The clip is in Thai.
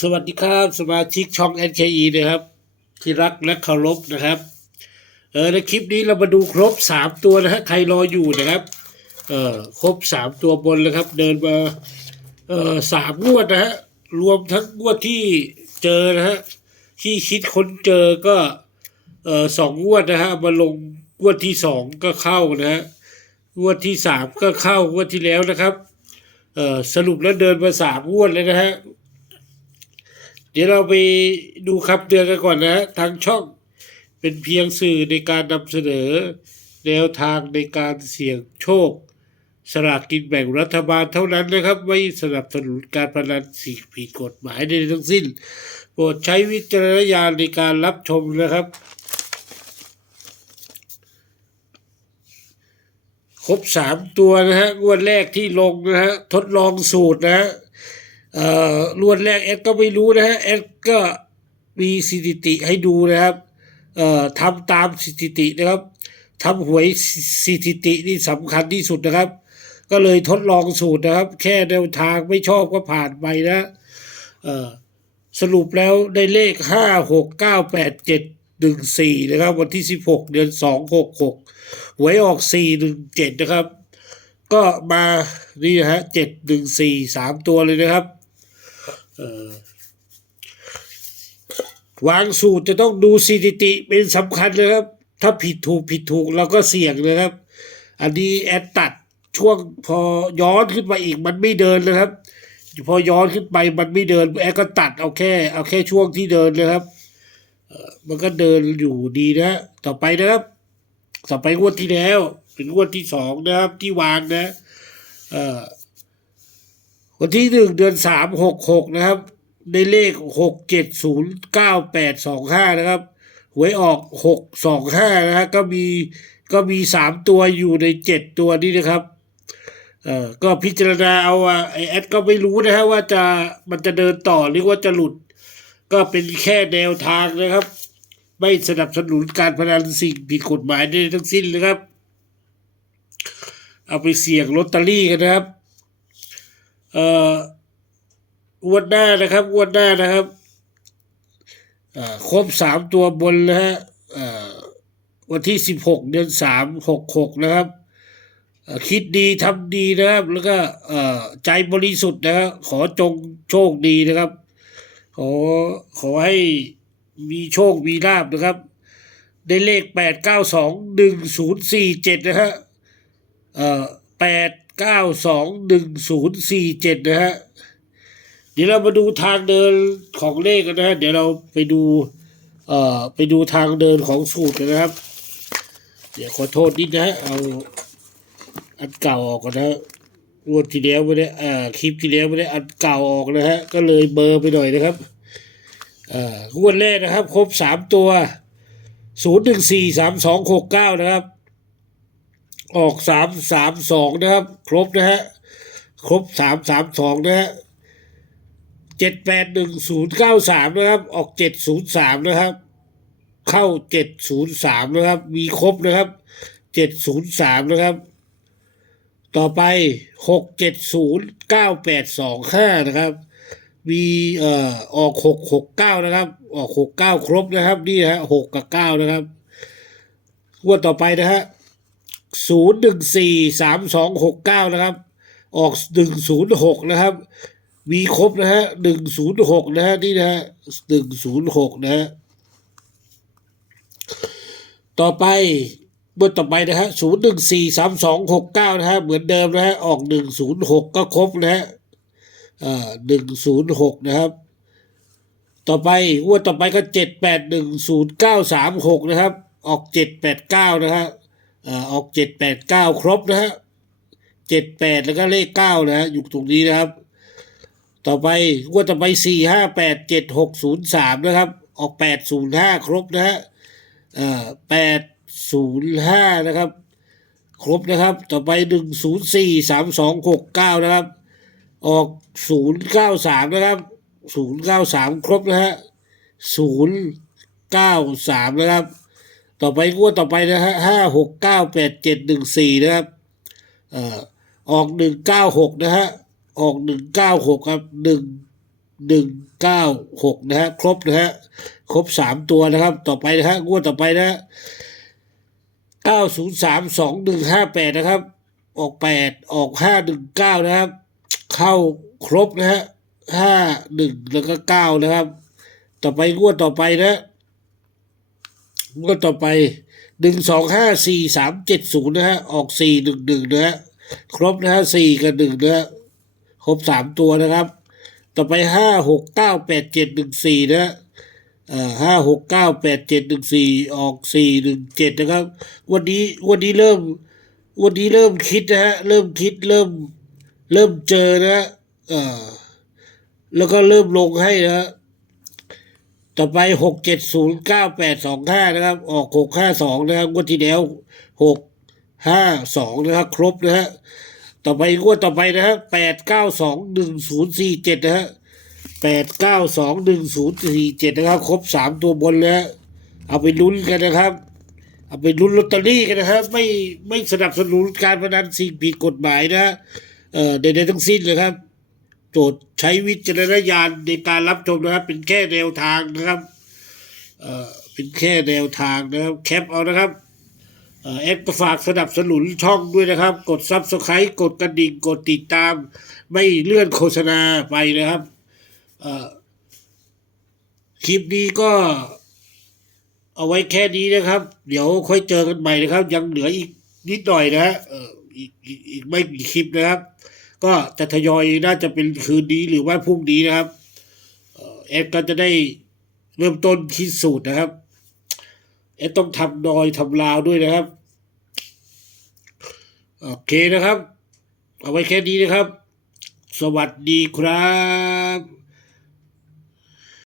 สวัสดีครับสมาชิกช่อง NKE นะครับ ที่รักและเคารพนะครับเออในคลิปนี้เรามาดูครบสามตัวนะฮะใครรออยู่นะครับเออครบสามตัวบนแล้วครับ เดินมาเออสามงวดนะฮะรวมทั้งงวดที่เจอนะฮะที่คิดค้นเจอก็เออสองงวดนะฮะมาลงงวดที่สองก็เข้านะฮะงวดที่สามก็เข้างวดที่แล้วนะครับเออสรุปแล้วเดินมาสามงวดเลยนะฮะ ดี๋ยวเราไปดูคำเตือนกันก่อนนะฮะทางช่องเป็นเพียงสื่อในการนำเสนอ แนวทางในการเสี่ยงโชค สลากกินแบ่งรัฐบาลเท่านั้นนะครับ ไม่สนับสนุนการพนันสิ่งผิดกฎหมายใดทั้งสิ้น โปรดใช้วิจารณญาณในการรับชมนะครับ ครบสามตัวนะฮะงวดแรกที่ลงนะฮะทดลองสูตรนะฮะ เอ่อรวดแรกแอดก็ไม่รู้นะฮะแอดก็มีสถิติให้ดูนะครับเอ่อทำตามสถิตินะครับทำหวยสถิตินี่สำคัญที่สุดนะครับ ก็เลยทดลองสูตรนะครับ แค่แนวทางไม่ชอบก็ผ่านไปนะเอ่อสรุปแล้วได้เลขห้าหกเก้าแปดเจ็ดหนึ่งสี่นะครับ วันที่สิบหกเดือนสองหกหกหวยออกสี่หนึ่งเจ็ดนะครับ ก็มานี่นะฮะเจ็ดหนึ่งสี่สามตัวเลยนะครับ วางสูตรจะต้องดูสถิติเป็นสำคัญเลยครับ ถ้าผิดถูกผิดถูกเราก็เสี่ยงเลยครับ อันนี้แอดตัดช่วงพอย้อนขึ้นมาอีกมันไม่เดินเลยครับ พอย้อนขึ้นไปมันไม่เดินแอดก็ตัดเอาแค่เอาแค่ช่วงที่เดินเลยครับมันก็เดินอยู่ดีนะ ต่อไปนะครับ ต่อไปงวดที่แล้ว เป็นงวดที่สองนะครับที่วางนะ เอ่อ วันที่หนึ่งเดือนสามหกหกนะครับได้เลขหกเจ็ดศูนย์เก้าแปดสองห้านะครับหวยออกหกสองห้านะฮะก็มีก็มีสามตัวอยู่ในเจ็ดตัวนี้นะครับเอ่อก็พิจารณาเอาว่าไอแอดก็ไม่รู้นะฮะว่าจะมันจะเดินต่อหรือว่าจะหลุด ก็เป็นแค่แนวทางนะครับ ไม่สนับสนุนการพนันสิ่งผิดกฎหมายใดทั้งสิ้นนะครับ เอาไปเสี่ยงลอตเตอรี่กันนะครับ เอ่องวดหน้านะครับงวดหน้านะครับครบสามตัวบนนะฮะวันที่สิบหกเดือนสามหกหกนะครับ คิดดีทำดีนะครับ แล้วก็ใจบริสุทธิ์นะครับขอจงโชคดีนะครับ ขอขอให้มีโชคมีลาบนะครับ ได้เลขแปดเก้าสองหนึ่งศูนย์สี่เจ็ดนะฮะแปด ก้าสองหนึ่งศูนย์สี่เจ็ดนะฮะ เดี๋ยวเรามาดูทางเดินของเลขกันนะฮะ เดี๋ยวเราไปดูเอ่อไปดูทางเดินของสูตรกันนะครับ เดี๋ยวขอโทษนิดนะฮะ เอาอันเก่าออกก่อนนะฮะงวดที่แล้วไม่ได้อ่าคลิปที่แล้วไม่ได้อันเก่าออกนะฮะ ก็เลยเบอร์ไปหน่อยนะครับอ่างวดแรกนะครับ ครบสามตัวศูนย์หนึ่งสี่สามสองหกเก้านะครับ ออกสามสามสองนะครับ ครบนะฮะครบสามสามสองนะฮะเจ็ดแปดหนึ่งศูนย์เก้าสามนะครับ ออกเจ็ดศูนย์สามนะครับ เข้าเจ็ดศูนย์สามนะครับ มีครบนะครับเจ็ดศูนย์สามนะครับ ต่อไปหกเจ็ดศูนย์เก้าแปดสองห้านะครับ มีเอ่อออกหกหกเก้านะครับ ออกหกเก้าครบนะครับ นี่ฮะหกกับเก้านะครับงวดต่อไปนะฮะ ศูนย์หนึ่งสี่สามสองหกเก้านะครับ ออกหนึ่งศูนย์หกนะครับ มีครบนะฮะหนึ่งศูนย์หกนะฮะนี่นะฮะหนึ่งศูนย์หกนะฮะต่อไปเมื่อต่อไปนะฮะศูนย์หนึ่งสี่สามสองหกเก้านะฮะ เหมือนเดิมนะฮะ ออกหนึ่งศูนย์หกก็ครบนะฮะอ่าหนึ่งศูนย์หกนะครับ ต่อไปงวดต่อไปก็เจ็ดแปดหนึ่งศูนย์เก้าสามหกนะครับ ออกเจ็ดแปดเก้านะฮะ ออกเจ็ดแปดเก้าครบนะฮะเจ็ดแปดแล้วก็เลขเก้านะฮะอยู่ตรงนี้นะครับ ต่อไปงวดต่อไปสี่ห้าแปดเจ็ดหกศูนย์สามนะครับ ออกแปดศูนย์ห้าครบนะฮะอ่าแปดศูนย์ห้านะครับ ครบนะครับ ต่อไปหนึ่งศูนย์สี่สามสองหกเก้านะครับ ออกศูนย์เก้าสามนะครับศูนย์เก้าสามครบนะฮะศูนย์เก้าสามนะครับ ต่อไปงวดต่อไปนะฮะห้าหกเก้าแปดเจ็ดหนึ่งสี่นะครับเอ่อออกหนึ่งเก้าหกนะฮะออกหนึ่งเก้าหกครับหนึ่งหนึ่งเก้าหกนะฮะครบนะฮะครบสามตัวนะครับ ต่อไปนะฮะงวดต่อไปนะเก้าศูนย์สามสองหนึ่งห้าแปดนะครับ ออกแปดออกห้าหนึ่งเก้านะครับ เข้าครบนะฮะห้าหนึ่งแล้วก็เก้านะครับ ต่อไปงวดต่อไปนะ งวดต่อไปหนึ่งสองห้าสี่สามเจ็ดศูนย์นะฮะ ออกสี่หนึ่งหนึ่งนะฮะ ครบนะฮะสี่กับหนึ่งนะฮะ ครบสามตัวนะครับ ต่อไปห้าหกเก้าแปดเจ็ดหนึ่งสี่นะฮะเอ่อห้าหกเก้าแปดเจ็ดหนึ่งสี่ออกสี่หนึ่งเจ็ดนะครับ วันนี้วันนี้เริ่ม วันนี้เริ่มคิดนะฮะ เริ่มคิดเริ่ม เริ่มเจอนะฮะเอ่อแล้วก็เริ่มลงให้นะฮะ ต่อไปหกเจ็ดศูนย์เก้าแปดสองห้านะครับ ออกหกห้าสองนะครับงวดที่แล้วหกห้าสองนะครับ ครบนะฮะต่อไปงวดต่อไปนะฮะแปดเก้าสองหนึ่งศูนย์สี่เจ็ดนะฮะแปดเก้าสองหนึ่งศูนย์สี่เจ็ดนะครับ ครบสามตัวบนแล้วเอาไปลุ้นกันนะครับ เอาไปลุ้นลอตเตอรี่กันนะครับ ไม่ไม่สนับสนุนการพนันสิ่งผิดกฎหมายนะเอ่อใดๆทั้งสิ้นเลยครับ โจทย์ ใช้วิจารณญาณในการรับชมนะครับ เป็นแค่แนวทางนะครับเอ่อเป็นแค่แนวทางนะครับแคปเอานะครับเอ่อแอดก็ฝากสนับสนุนช่องด้วยนะครับ กดซับสไครต์กดกระดิ่งกดติดตาม ไม่เลื่อนโฆษณาไปนะครับคลิปนี้ก็เอาไว้แค่นี้นะครับ เดี๋ยวค่อยเจอกันใหม่นะครับ ยังเหลืออีกนิดหน่อยนะฮะอออีกอีกอีกไม่กี่คลิปนะครับ ก็จะทยอยน่าจะเป็นคืนนี้หรือว่าพรุ่งนี้นะครับเอ่อแอดก็จะได้เริ่มต้นคิดสูตรนะครับแอดต้องทำดอยทำลาวด้วยนะครับ โอเคนะครับ เอาไว้แค่นี้นะครับ สวัสดีครับ